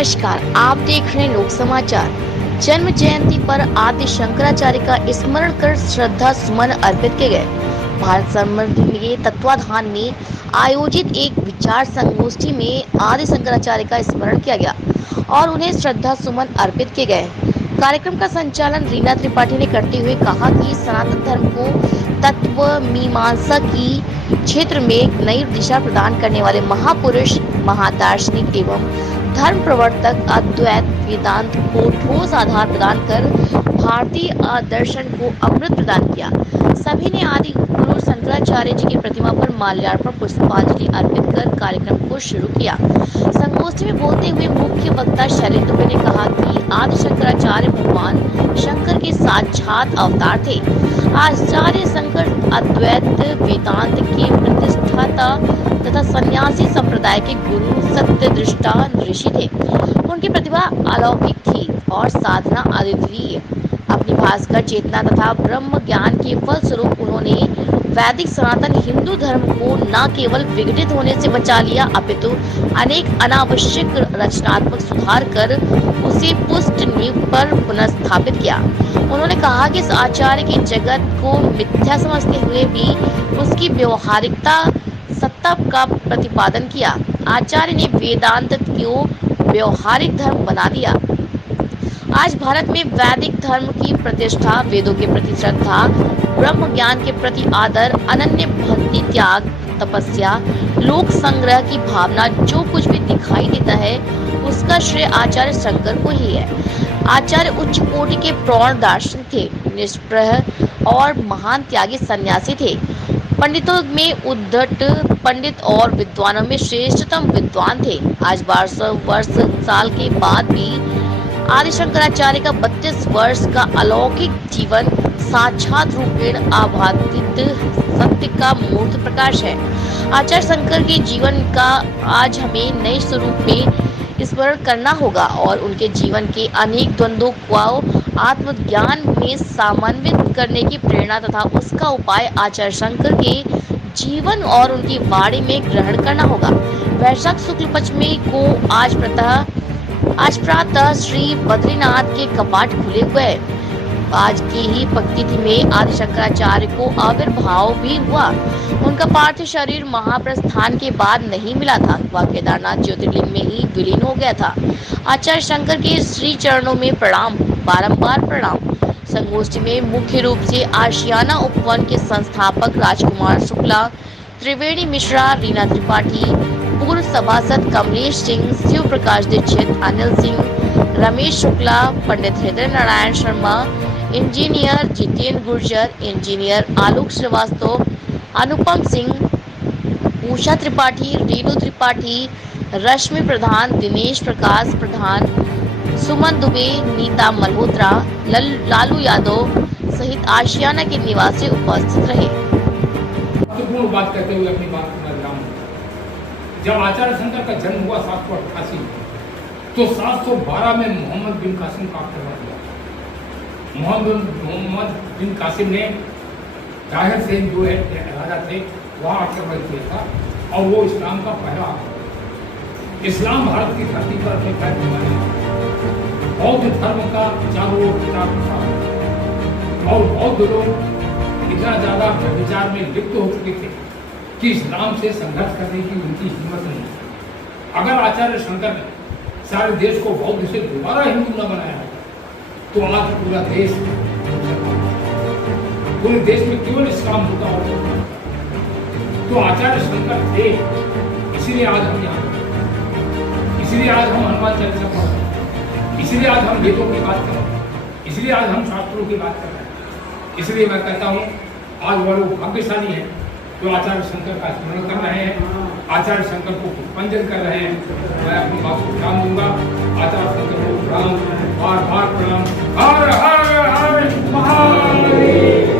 नमस्कार, आप देख रहे हैं लोक समाचार। जन्म जयंती पर आदि शंकराचार्य का स्मरण कर श्रद्धा सुमन अर्पित किए गए। भारत संघ के तत्वाधान में आयोजित एक विचार संगोष्ठी में आदि शंकराचार्य का स्मरण किया गया और उन्हें श्रद्धा सुमन अर्पित किए गए। कार्यक्रम का संचालन रीना त्रिपाठी ने करते हुए कहा कि सनातन धर्म को तत्व मीमांसा की क्षेत्र में एक नई दिशा प्रदान करने वाले महापुरुष, महादार्शनिक एवं धर्म प्रवर्तक अद्वैत वेदांत को ठोस आधार प्रदान कर भारतीय दर्शन को अमृत प्रदान किया। सभी ने आदि गुरु शंकराचार्य जी की प्रतिमा पर माल्यार्पण पुष्पांजलि अर्पित कर कार्यक्रम को शुरू किया। संगोष्ठी में बोलते हुए मुख्य वक्ता शैलेंद्र दुबे ने कहा कि आदि शंकराचार्य भगवान शंकर के साक्षात अवतार थे। आचार्य शंकर अद्वैत वेदांत के प्रतिष्ठाता तथा सन्यासी संप्रदाय के गुरु सत्यदृष्टा ऋषि थे। उनकी प्रतिभा अलौकिक थी और साधना अद्वितीय। अपनी भास्कर चेतना तथा ब्रह्म ज्ञान के फलस्वरूप उन्होंने वैदिक सनातन हिंदू धर्म को न केवल विघटित होने से बचा लिया, अपितु अनेक अनावश्यक रचनात्मक सुधार कर उसे पुष्ट नींव पर पुनर्स्थापित किया। उन्होंने कहा कि इस आचार्य के जगत को मिथ्या समझते हुए भी उसकी व्यवहारिकता सत्ता का प्रतिपादन किया। आचार्य ने वेदांत को व्यवहारिक धर्म बना दिया। आज भारत में वैदिक धर्म की प्रतिष्ठा, वेदों के प्रति श्रद्धा, ब्रह्म ज्ञान के प्रति आदर, अनन्य भक्ति, त्याग, तपस्या, लोक संग्रह की भावना, जो कुछ भी दिखाई देता है उसका श्रेय आचार्य शंकर को ही है। आचार्य उच्च कोटि के प्रौढ़ दार्शनिक थे, निष्प्रह और महान त्यागी सन्यासी थे। पंडितों में उद्धट पंडित और विद्वानों में श्रेष्ठतम विद्वान थे। आज 1200 वर्ष साल के बाद भी आदि शंकराचार्य का 32 वर्ष का अलौकिक जीवन साक्षात रूपेण आभादित सत्य का मूर्त प्रकाश है। आचार्य शंकर के जीवन का आज हमें नए स्वरूप में स्मरण करना होगा और उनके जीवन के अनेक द्वंद्वों को आत्मज्ञान में समन्वित करने की प्रेरणा तथा उसका उपाय आचार्य शंकर के जीवन और उनकी वाणी में ग्रहण करना होगा। वैशाख शुक्ल पंचमी को आज प्रातः श्री बद्रीनाथ के कपाट खुले हुए। आज की ही भक्ति में आदि शंकराचार्य को आविर्भाव भी हुआ। उनका पार्थिव शरीर महाप्रस्थान के बाद नहीं मिला था, वह केदारनाथ ज्योतिर्लिंग में ही विलीन हो गया था। आचार्य शंकर के श्री चरणों में प्रणाम, बारंबार प्रणाम। संगोष्ठी में मुख्य रूप से आशियाना उपवन के संस्थापक राजकुमार शुक्ला, त्रिवेणी मिश्रा, रीना त्रिपाठी, पूर्व सभासद कमलेश सिंह, शिव प्रकाश दीक्षित, अनिल सिंह, रमेश शुक्ला, पंडित हृदय नारायण शर्मा, इंजीनियर जितेंद्र गुर्जर, इंजीनियर आलोक श्रीवास्तव, अनुपम सिंह, उषा त्रिपाठी, रेणु त्रिपाठी, रश्मि प्रधान, दिनेश प्रकाश प्रधान, सुमन दुबे, नीता मल्होत्रा, लालू यादव सहित आशियाना के निवासी उपस्थित रहे। बात करते हुए अपनी बात करना चाहूंगा। जब आचार्य शंकर का जन्म हुआ 788 में, तो 712 में मोहम्मद बिन कासिम का आक्रमण हुआ। मोहम्मद बिन कासिम ने जाहिर से जो राजा थे वहाँ आक्रमण किया था और वो इस्लाम का पहला आक्रमण। इस्लाम भारत की धरती पर अपने पैर जमाने, बौद्ध धर्म का चारों ओर प्रचार प्रसार और बौद्ध लोग इतना ज्यादा विचार में लिप्त हो चुके थे कि इस्लाम से संघर्ष करने की उनकी हिम्मत नहीं। अगर आचार्य शंकर ने सारे देश को बौद्ध से दोबारा हिंदू न बनाया तो आज पूरा देश, पूरे देश में केवल इस्लाम होता होगा। तो आचार्य शंकर थे, इसीलिए आज हम यहाँ, इसीलिए आज हम हनुमान चालीसा पढ़ रहे हैं, इसीलिए आज हम वेदों की बात कर रहे हैं, इसलिए आज हम शास्त्रों की बात कर रहे हैं। इसलिए मैं कहता हूँ आज वो लोग भाग्यशाली हैं जो आचार्य शंकर का स्मरण कर रहे हैं, आचार्य शंकर को पुष्पांजलि कर रहे हैं। मैं अपनी बात को ध्यान दूंगा। आचार्य शंकर को प्रणाम, बार बार प्रणाम। हर हर हर महादेव।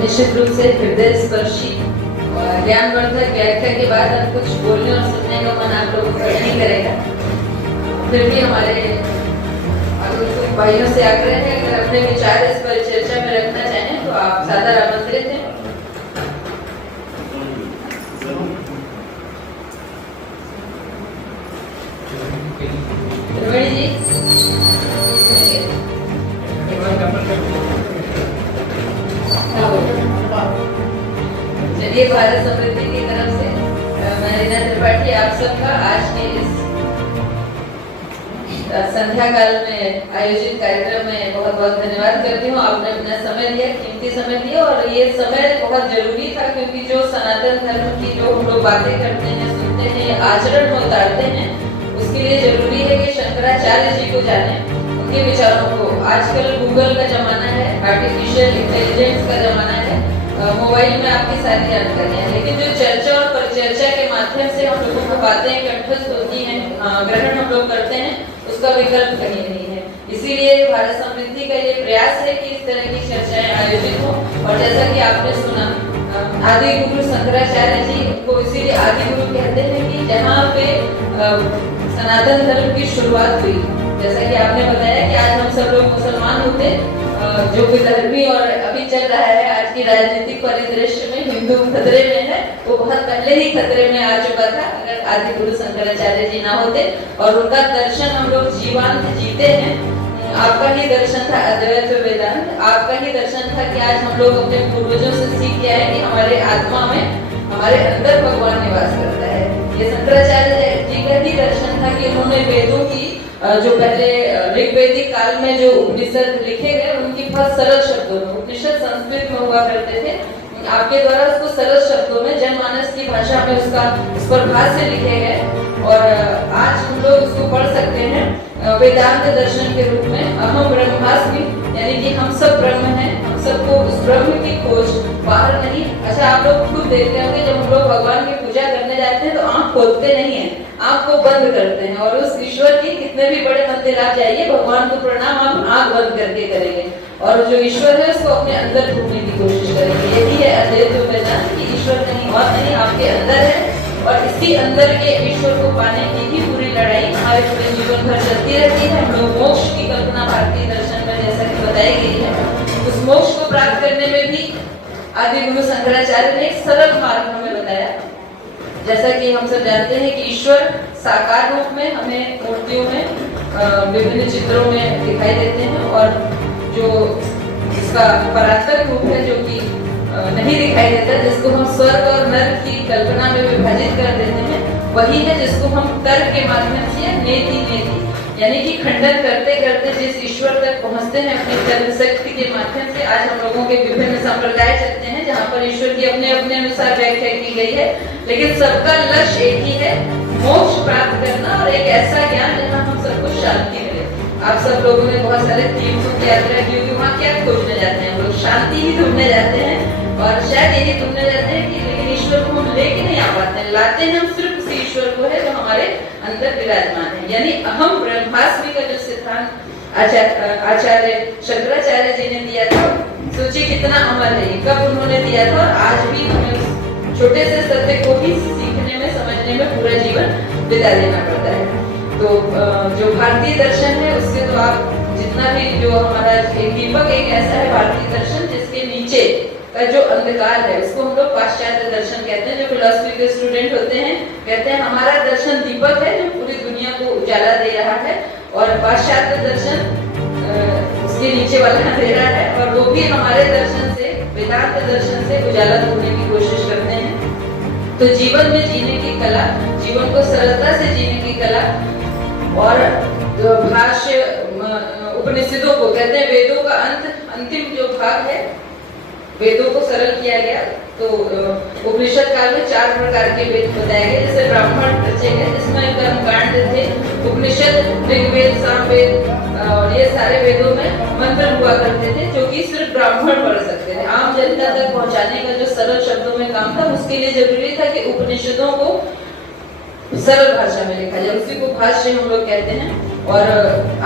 निश्चित रूप से हृदय स्पर्शी और ज्ञानवर्धक व्याख्या के बाद अब कुछ बोलने और सुनने का मन आप लोगों का नहीं करेगा। फिर भी हमारे अगर भाइयों से आग्रह है, अगर अपने विचार इस पर चर्चा में रखना चाहें तो आप सादर आमंत्रित हैं। त्रिवेणी जी, चलिए भारत समृद्धि की तरफ से मैं रीना त्रिपाठी आप सबका आज के इस संध्या काल में आयोजित कार्यक्रम में बहुत बहुत धन्यवाद करती हूँ। आपने अपना समय दिया, कीमती समय दिया, और ये समय बहुत जरूरी था क्योंकि जो सनातन धर्म की जो हम लोग बातें करते हैं, सुनते हैं, आचरण में उतारते हैं, उसके लिए जरूरी है कि शंकराचार्य जी को जाने, उनके विचारों को। आजकल गूगल का जमाना है, आर्टिफिशियल इंटेलिजेंस का जमाना है, मोबाइल में आपकी सारी जानकारियां हैं, लेकिन जो चर्चा और परिचर्चा के माध्यम से हम लोगों को बातें कंठस्थ होती हैं, ग्रहण हम लोग करते हैं, उसका विकल्प कहीं नहीं है। इसीलिए भारत समृद्धि का ये प्रयास है कि इस तरह की चर्चाएं आयोजित हो। और जैसा कि आपने सुना, आदि गुरु शंकराचार्य जी को इसीलिए आदि गुरु कहते हैं कि जहाँ पे सनातन धर्म की शुरुआत हुई, जैसा कि आपने बताया कि आज हम सब लोग मुसलमान होते, जो विधर्मी और अभी चल रहा है आज की राजनीतिक परिदृश्य में हिंदू खतरे में है, वो बहुत पहले ही खतरे में आ चुका था अगर आदि गुरु शंकराचार्य जी ना होते। और उनका दर्शन हम लोग जीवंत जीते हैं। आपका ही दर्शन था अद्वैत वेदांत, आपका ही दर्शन था कि आज हम लोग अपने पूर्वजों से सीख के आए कि हमारे आत्मा में, हमारे अंदर भगवान निवास करता है। ये शंकराचार्य जी का ही दर्शन था कि उन्होंने वेदों की जो पहले ऋग्वेदिक काल में जो उपनिषद लिखे गए, उनकी बहुत सरल शब्दों में, उपनिषद संस्कृत में हुआ करते थे, आपके द्वारा उसको सरल शब्दों में जनमानस की भाषा में उसका उस पर भाष्य लिखे गए और आज हम लोग उसको पढ़ सकते हैं वेदांत दर्शन के रूप में। अहम ब्रह्मास्मि, यानी कि हम सब ब्रह्म हैं, हम सबको उस ब्रह्म की खोज बाहर नहीं। अच्छा, आप लोग खुद देखते होंगे जब हम लोग भगवान की पूजा करने जाते हैं तो आंख खोलते नहीं है, आंख को बंद करते हैं, और उस ईश्वर की कितने भी बड़े मंदिर आप जाइए, भगवान को प्रणाम आप आंख बंद करके करेंगे और जो ईश्वर है उसको अपने अंदर ढूंढने की कोशिश करेंगे। यही है अद्वैत वेदांत कि ईश्वर कहीं और नहीं, आपके अंदर है, और इसी अंदर के ईश्वर को पाने की ही पूरी लड़ाई हमारे पूरे जीवन भर चलती रहती है। हम लोग मोक्ष की कल्पना भारतीय दर्शन में जैसा कि बताई गई है, उस मोक्ष को प्राप्त करने में भी आदि गुरु शंकराचार्य ने एक सरल मार्ग हमें बताया। जैसा कि हम सब जानते हैं कि ईश्वर साकार रूप में हमें मूर्तियों में, विभिन्न चित्रों में दिखाई देते हैं, और जो इसका परात्पर रूप है जो कि नहीं दिखाई देता, जिसको हम स्वर्ग और नर्क की कल्पना में विभाजित कर देते हैं, वही है जिसको हम तर्क के माध्यम से नेति नेति, यानी कि खंडन करते करते जिस ईश्वर तक पहुंचते हैं अपनी तर्क शक्ति के माध्यम से। आज हम लोगों के विभिन्न संप्रदाय चलते हैं जहाँ पर ईश्वर की अपने अपने अनुसार व्याख्या की गई है, लेकिन सबका लक्ष्य एक ही है, मोक्ष प्राप्त करना और एक ऐसा ज्ञान जहाँ हम सबको शांति मिले। आप सब लोगों ने बहुत सारे तीर्थों की यात्रा की होगी, वहाँ क्या खोजने जाते हैं हम लोग? शांति ही ढूंढने जाते हैं, और शायद यही ढूंढने जाते हैं कि लेकिन ईश्वर को हम लेके नहीं आ पाते हैं, लाते हैं हम सिर्फ उसी ईश्वर को है जो हमारे अंदर विराजमान है। यानी अहम ब्रह्मास्मि का जो सिद्धांत आचार्य शंकराचार्य जी ने दिया था, सोचिए कितना अमर है, कब उन्होंने दिया था, और आज भी हमें छोटे से सत्य को भी सीखने में, समझने में पूरा जीवन बिता देना पड़ता है। तो जो भारतीय दर्शन है उसके तो आप जितना भी, जो हमारा दीपक एक ऐसा है भारतीय दर्शन जिसके नीचे का जो अंधकार है उसको हम लोग पाश्चात्य दर्शन कहते हैं। जो फिलॉसफी के स्टूडेंट होते हैं कहते हैं हमारा दर्शन दीपक है जो पूरी दुनिया को उजाला दे रहा है, और पाश्चात्य दर्शन उसके नीचे वाला अंधेरा है, और वो भी हमारे दर्शन से, वेदांत दर्शन से उजाला ढूंढने की कोशिश करते हैं। तो जीवन में जीने की कला, जीवन को सरलता से जीने की कला, और भाष्य उपनिषदों को कहते हैं वेदों का अंतिम जो भाग है, वेदों को सरल किया गया। तो उपनिषद काल में 4 प्रकार के वेद बताए गए, जैसे ब्राह्मण रचे गए जिसमें कर्मकांड थे, उपनिषद, ऋग्वेद, सामवेद, और ये सारे वेदों में मंत्र हुआ करते थे जो कि सिर्फ ब्राह्मण पढ़ सकते थे। आम जनता तक पहुंचाने का जो सरल शब्दों में काम था, उसके लिए जरूरी था कि उपनिषदों को सरल भाषा में लिखा जाए, उसी को भाष्य हम लोग कहते हैं। और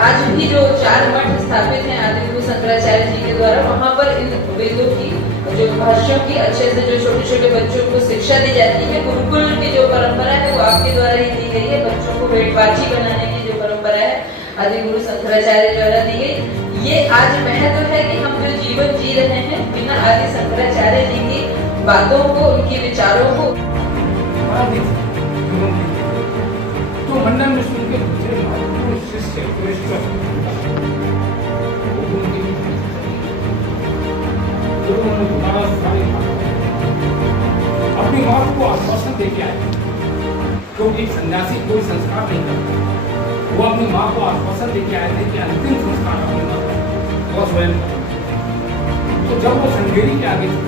आज भी जो 4 मठ स्थापित हैं आदि गुरु शंकराचार्य जी के द्वारा, वहाँ पर इन वेदों की जो भाष्यों की अच्छे से जो छोटे छोटे बच्चों को शिक्षा दी जाती है। गुरुकुल की जो परंपरा है वो आपके द्वारा ही दी गई है। बच्चों को वेदवाची बनाने की जो परंपरा है आदि गुरु शंकराचार्य द्वारा दी गई। ये आज महत्व है कि हम जो जीवन जी रहे हैं बिना आदि शंकराचार्य जी की बातों को, उनके विचारों को। तो मंडल में सुन के दूसरे महत्वपूर्ण शिष्य उन्होंने दोबारा सारी अपनी बात को आश्वासन देके आए, क्योंकि सन्यासी कोई संस्कार नहीं करता। वो अपनी माँ को आश्वासन देके आए थे कि अंतिम संस्कार अपनी माँ का वो स्वयं। तो जब वो श्रृंगेरी के आगे थे,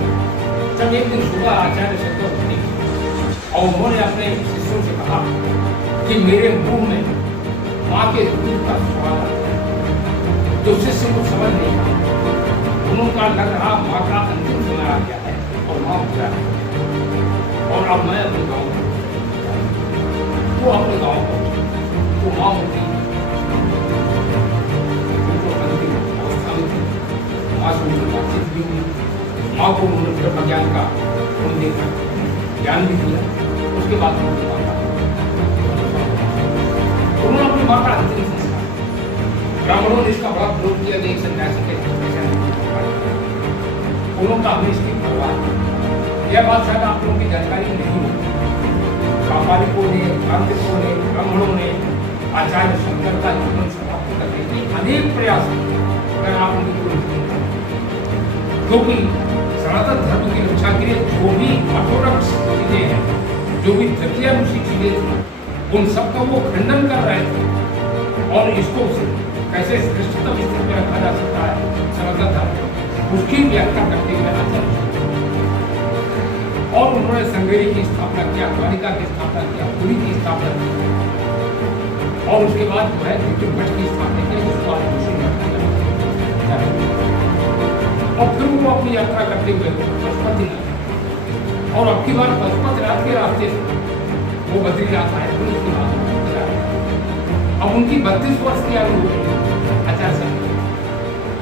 जब एक दिन सुबह आचार्य शंकर उठे और उन्होंने अपने शिष्यों से कहा कि मेरे मुंह में माँ के दूध का स्वाद आता है, जो शिष्य को समझ नहीं आता। उनका लग रहा माँ का अंतिम समय आ गया है और माँ उठा है और अब मैं अपने गाँव वो अपने गाँव को माँ उठी, उनको अंतिम अवस्था में थी। माँ से उनकी बातचीत भी हुई, माँ को उन्होंने ब्रह्म ज्ञान का ज्ञान भी दिया। उसके बाद उन्होंने अपनी माँ का अंतिम संस्कार, ब्राह्मणों ने इसका बड़ा विरोध किया कि एक सन्यासी के उन्होंने अपनी इसकी परवाह। यह बात शायद आप लोगों की जानकारी नहीं होगी। व्यापारिकों ने, तांत्रिकों ने, ब्राह्मणों ने आचार्य शंकर का जीवन समाप्त करने के अनेक प्रयास अगर आप उनकी क्योंकि सनातन धर्म की रक्षा के लिए जो भी ऑर्थोडॉक्स चीजें हैं, जो भी तृतीयानुषी चीजें थी, उन सबका वो खंडन कर रहे थे। और इसको कैसे श्रेष्ठतम स्थिति में रखा जा सकता है सनातन धर्म, उसकी व्याख्या करते हुए आचार्य और उन्होंने श्रृंगेरी की स्थापना किया, द्वारिका की स्थापना किया, पुरी की स्थापना की और उसके बाद जो है मठ की स्थापना की, जिसको आज दूसरी मठ किया। और फिर वो अपनी यात्रा करते हुए पशुपतिनाथ और अब की बार पशुपतिनाथ के रास्ते से वो बद्रीनाथ आए। फिर उसके बाद अब उनकी 32 वर्ष की आयु हो गई आचार्य शंकर।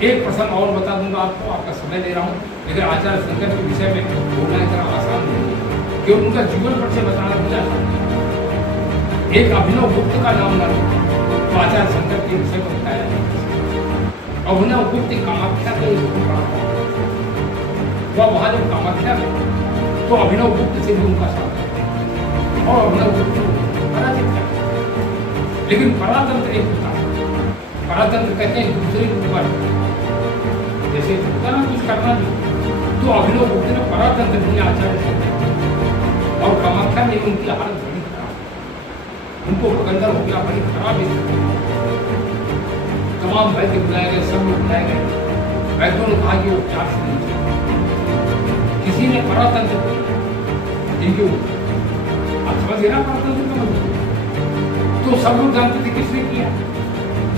एक प्रसंग और बता दूंगा आपको, आपका समय दे रहा हूँ, लेकिन आचार्य शंकर के विषय में बोलना इतना आसान नहीं है क्योंकि उनका जीवन परिचय बताना मुझे आसान है। एक अभिनव गुप्त का नाम ना तो आचार्य शंकर के विषय में बताया जाए। अभिनव गुप्त कामाख्या का एक पढ़ा वह वहां जब कामाख्या में तो अभिनव गुप्त से भी उनका साथ और अभिनव गुप्त पराजित कर, लेकिन परातंत्र एक होता है। परातंत्र कहते हैं दूसरे ऊपर जैसे होता ना कुछ करना नहीं, तो अभिनव गुप्त ने परातंत्र दिया आचार्य शंकर और कामाख्या में उनकी हालत बड़ी खराब, उनको बगंदर हो गया, बड़ी खराब स्थिति। तमाम वैद्य बुलाए गए, सब लोग बुलाए गए, वैद्यों ने कहा कि उपचार से नहीं चलेगा। किसी ने परातंत्र इनके ऊपर अब समझ गया परातंत्र का मतलब, तो सब लोग जानते थे किसने किया।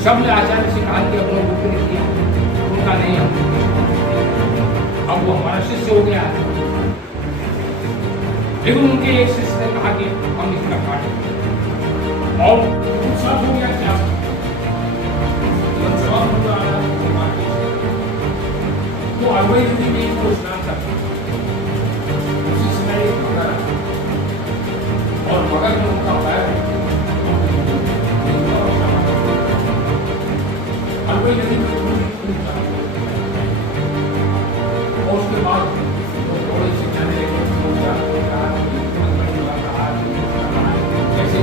सब ने आचार्य से कहा कि अपने गुप्त ने किया, उनका नहीं हम, अब वो हमारा शिष्य हो गया है। लेकिन उनके एक शिष्य ने कहा कि हम इसका पाठ और सब हो गया क्या तो अवैध में को स्नान करते उसी समय और मगर में उनका पैर अवैध नदी में और उसके बाद थोड़े से जाने कैसे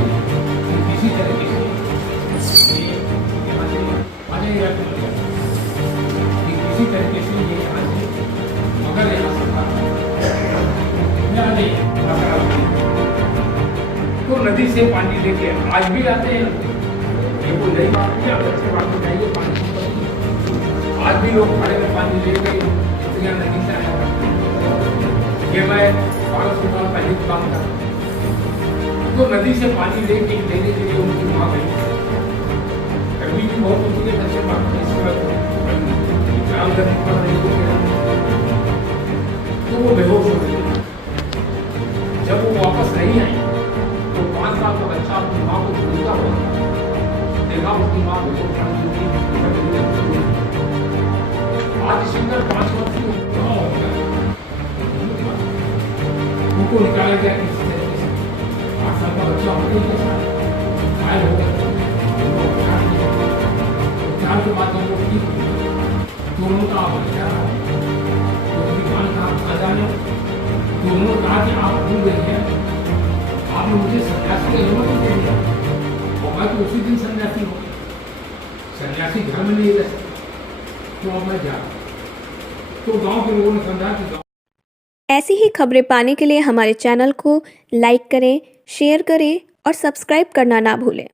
किसी तरीके से किसी तरीके से ये यहाँ से मगर यहाँ से तो नदी से पानी लेके आज भी आते हैं। ये कोई नई बात नहीं, आप अच्छे बात में जाइए, पानी आज भी लोग खड़े में पानी ले गए, स्त्रियाँ नदी से आया। ये मैं 1200 साल पहले की बात कर, तो नदी से पानी लेके लेने के लिए उनकी माँ गई। गर्मी भी बहुत होती है, बच्चे बात करने पड़ रही तो वो बेहोश हो गई। जब वो वापस नहीं आई तो 5 साल का बच्चा लग गया किसी तरीके से। 8 साल का बच्चा होते ही कैसा घायल हो गया, उपचार के बाद हम लोग ठीक हो गए। दोनों का आप क्या रहा, तो विमान का आ जाने, दोनों कहा कि आप भूल गए हैं, आपने मुझे सन्यासी का जरूरत नहीं दिया, और मैं तो उसी दिन सन्यासी हो गया। सन्यासी घर में नहीं रह सकते, तो अब मैं जा। तो गांव के लोगों ने समझा कि ऐसी ही खबरें पाने के लिए हमारे चैनल को लाइक करें, शेयर करें और सब्सक्राइब करना ना भूलें।